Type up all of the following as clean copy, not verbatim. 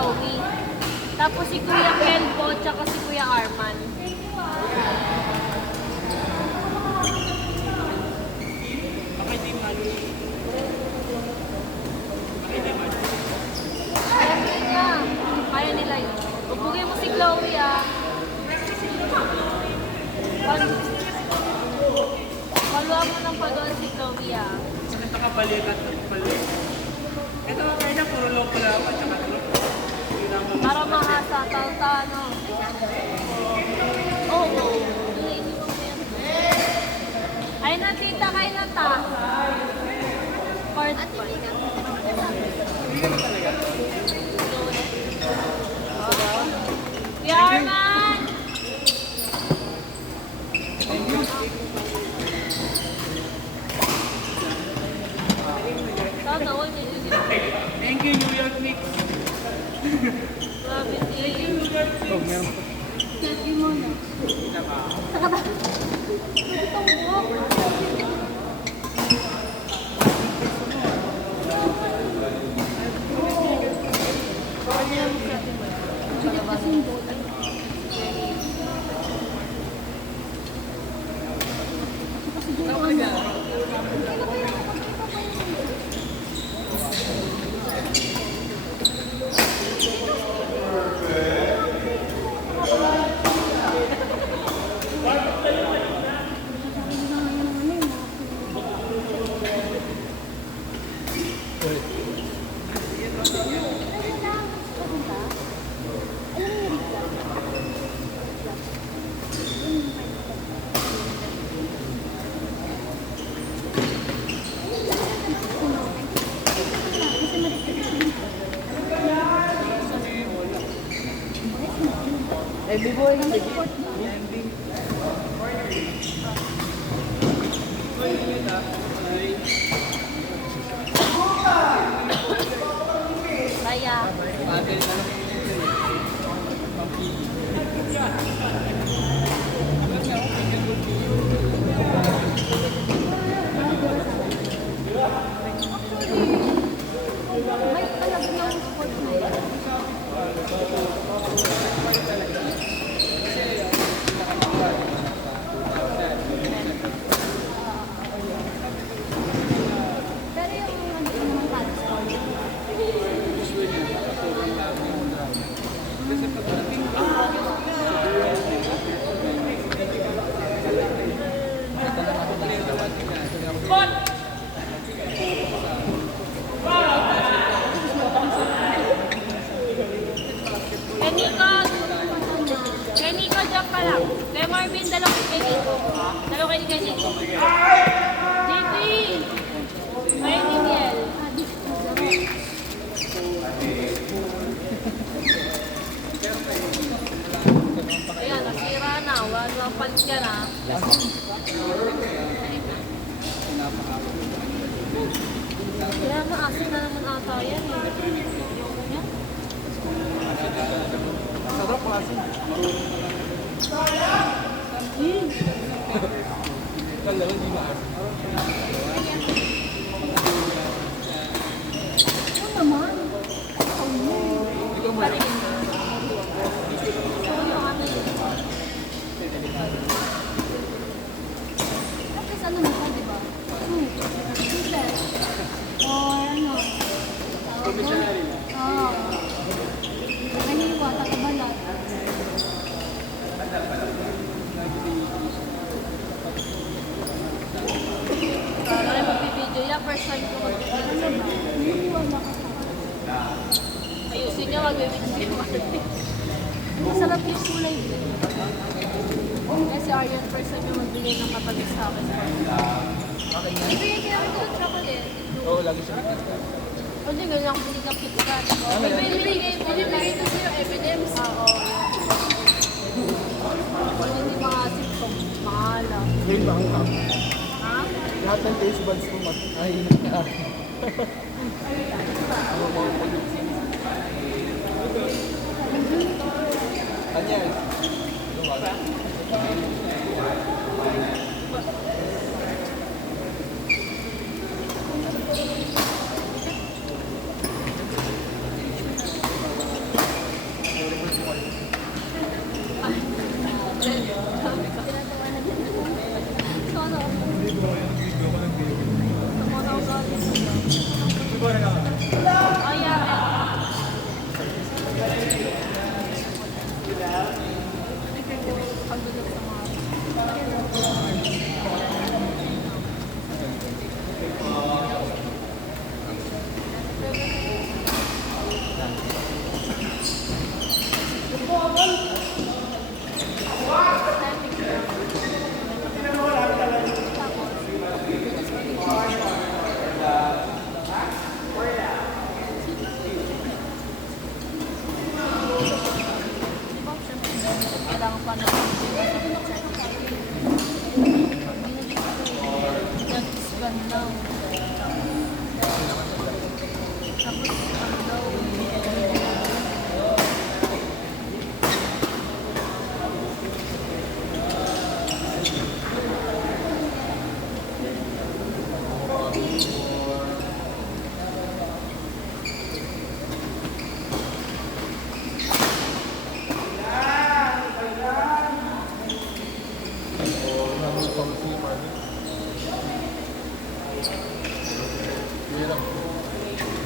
Chloe. Tapos si Kuya Kelpo, tsaka si Kuya Arman. Kaya nila yun. Bubugay mo si Chloe ah. Paluwa mo ng pagawin si Chloe ah. Sakit nakabalikat ng balik. Ito kaya na puro low pala ako tsaka true. Para mahasa, talta ano. Oo. Ay na tita, kayo na ta. Card pa. Yarman! Sana all did you get? Thank you, New York Knicks. Grabe din. Oh, meron pa. Selfie mo na. Itong buhok. Every boy, Kaya. May alam ng sport na yan. Pero yung ano yung mga college sport. Kay Nico, dyan ka lang. Kay Marvin, dalawa kay Nico. Dalawa kay Nico. JP! Kay Niniel. Ayan, nasira na. Wala palit ka na. Kaya maasin na naman ata yan eh. Yan. sarap kasi. Kala ko di ba? Ano naman? Ikaw mo. Tapos ano mo, di ba? Or ano? Commissary. Oo. Kaniwa, takabalat. Kaya mag-video yan, first time ko mag-video. Ayusin niya, mag-video. Masarap yung kulay. Kasi Aryan, first time yung magbigay ng kapatid sa akin. Ibigay kaya ako ng chocolate. Oo, lagi siya nakita. O di, ganyan ako hindi ka KitKat. Ibigay ko sa'yo M&M's. Oo. Hindi mga symptoms. Mahala. Ngayon ba ang cup? Ha? Lahat ng taste buds mo ay na. Kanya. Oh, yeah. Pagdulog sa mga... Kailangan pa na nag-scan lang. Tapos ano daw,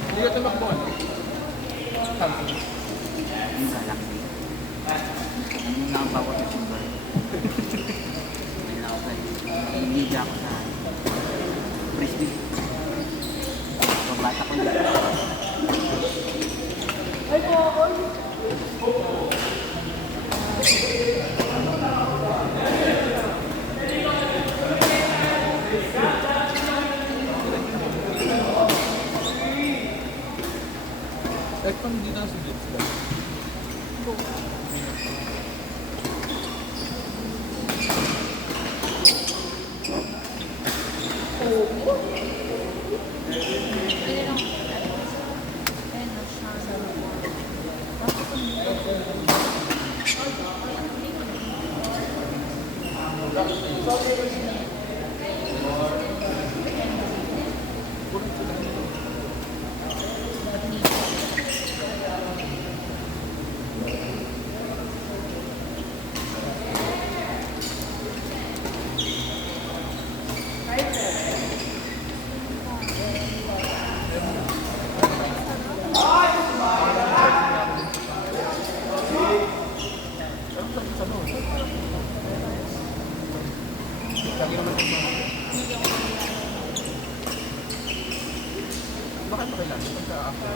Hindi ka tumakbo, ano? Samsung. Yung Galaxy. Yung nakabawat na simple. May nakapay. Hindi ako sa frisbee. Pabata ko lang. Eh, pang hindi na sa Blitz lang. pwede lang. Ayun na siya. Tapos Lagi naman yung mga... Bakit pa kailangan? Pagka-after.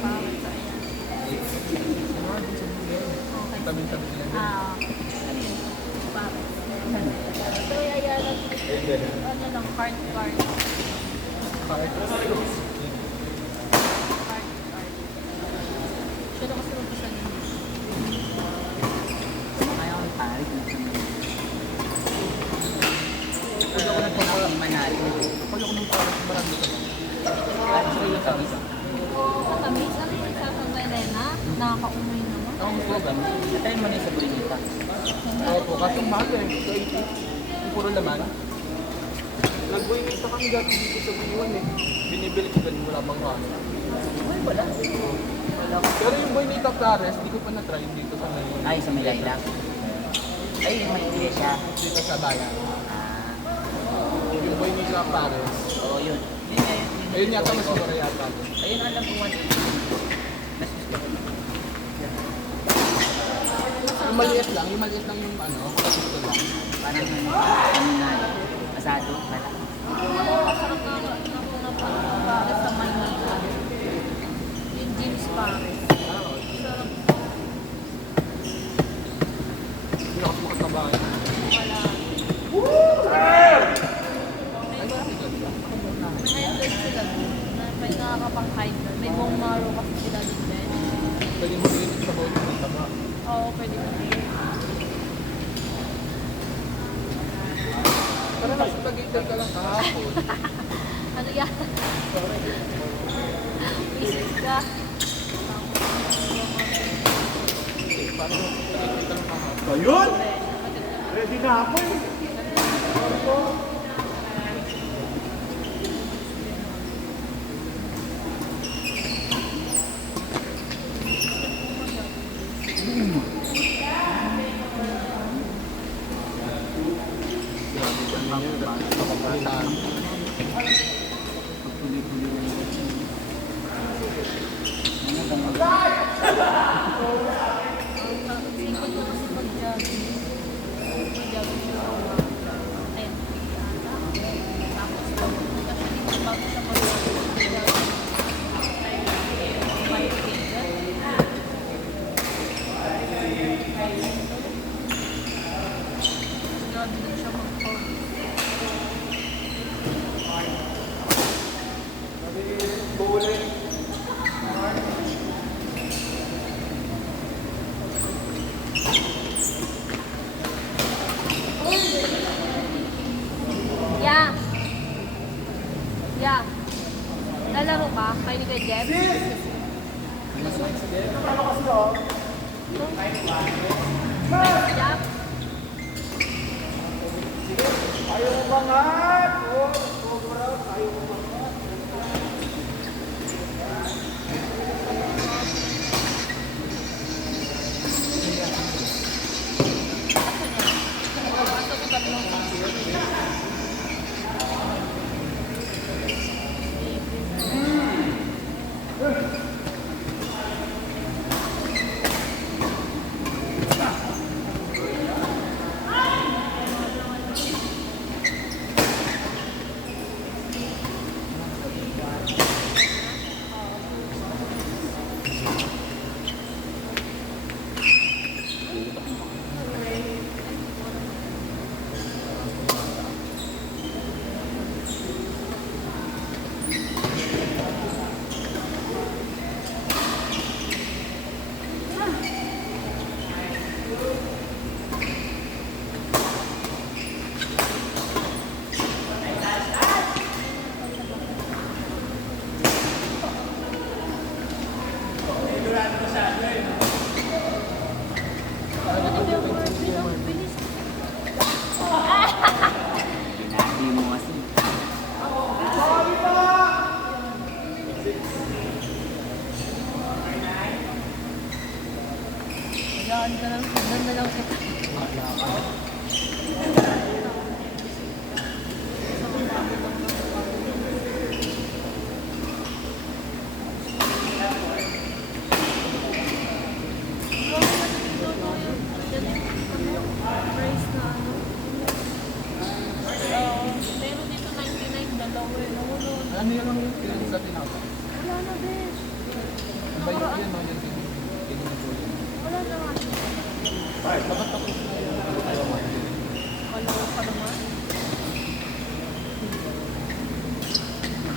parang sa ayan. Ano din sa mga Okay. tabi-tabi nila. Parang. So, ayan. Ano lang, card. Kahit Card. Siya na kasi mag-isa din. Kaya ko tarik na sa mga. Pag ako nagpapala, Manalo. pag ako nang parang marami ka. Sa iyo sabi sa Matamis. Ano yung sasabay, Rena? Nakaka-umuy naman. Ako gusto ko ganun. Natayin mo na yung sa Burinita. Opo, kasi mahal eh. So, yung puro laman. Nag-buimita kami dati dito sa Buiwan eh. Binibili ko ganun, wala pang kano. Ay, wala. Pero yung Buenita Flores, hindi ko pa na-try dito sa ngayon. Ay, sa Malayla. Ay, may iglesia. Dito sa bayan. Ah, Yung Buenita Flores. oo, yun. Yun nga yun. Ayun yata mas mura yata. Ayun, alam ko 180. Mas gusto ko. Yung maliit lang yung ano, kasi ito lang. Parang ano na, asado, malaki. Masarap na napapagbaga sa Manila. Yung James Paris. Sarap. Hindi ako makatabayan. Wala. Ay, bakit ganda? May high-blood sila. May nakakapang-high blood. May bone marrow kasi sila din. Pwede mo rin sa bawat ng taba. Oo, pwede ko. Para nasa Tagaytay ka lang kahapon. Ano yan? Visit ka. Para nasa Tagaytay ka lang kahapon. Ayun! Ready na ako eh. Grabe ka niya. Nakapasa. Pagtuloy-tuloy na yun. Sikot ko kasi pag-jogging. Pag-jogging siya ako 10 ata. Tapos pagpunta siya dito bago siya pag-jogging. 5K. Grabe din siya mag-focus. Yeah. Yeah. Lalaro ka? Kayo ni Kuya Jeff? Jeff? Ayaw mo bangat! Oh, sobra. Ayaw mo bangat. Pinati mo kasi. Magaan ka lang. Sundan na lang kita. Price na ano? Meron dito 99, dalawa eh. Nahulog. Ano yun lang yun? Kailan sa tinapa? Wala na, besh. Ang bayad yan, no? Yan din. Kinukulit. Wala na nga. Ay, bakit tapos na yun? Ayaw mo yun. Wala ka naman.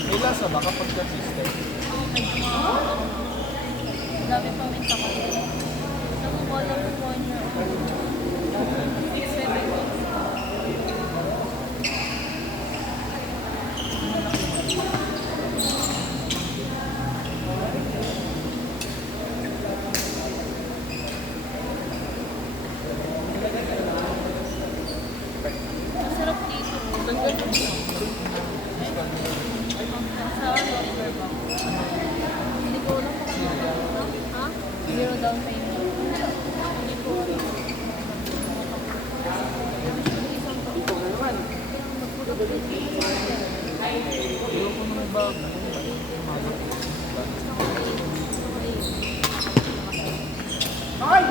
May lasa ba kapag ka-system? Dami pa minta ko. Nakukuha lang po 1 year old. 6-7 weeks. Masarap dito. Sa Oliver ba? Hindi ko alam kung ano. Ha? Zero down payment. Hindi ko alam. Ayaw ko nung bago. Ay!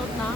Out na?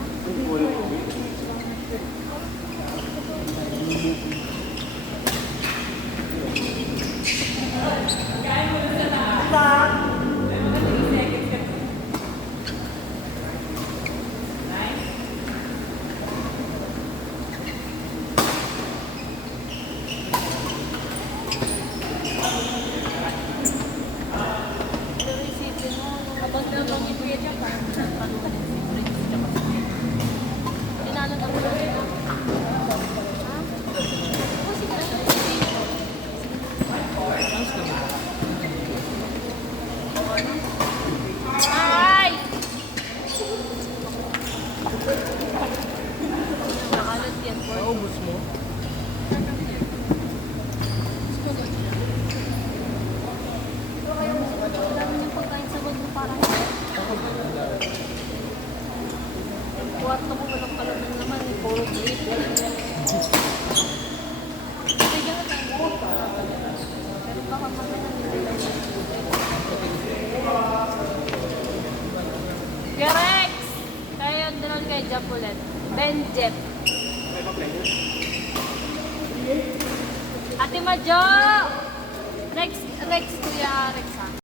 kwarto ko, walang kalaman naman. Puro grade. Bigyan ka tayo. Pero baka mamaya hindi lang. Rex! Tayo yung doon kay Jap ulit. Benjep. Ate Majo! Rex, Kuya Rex ha?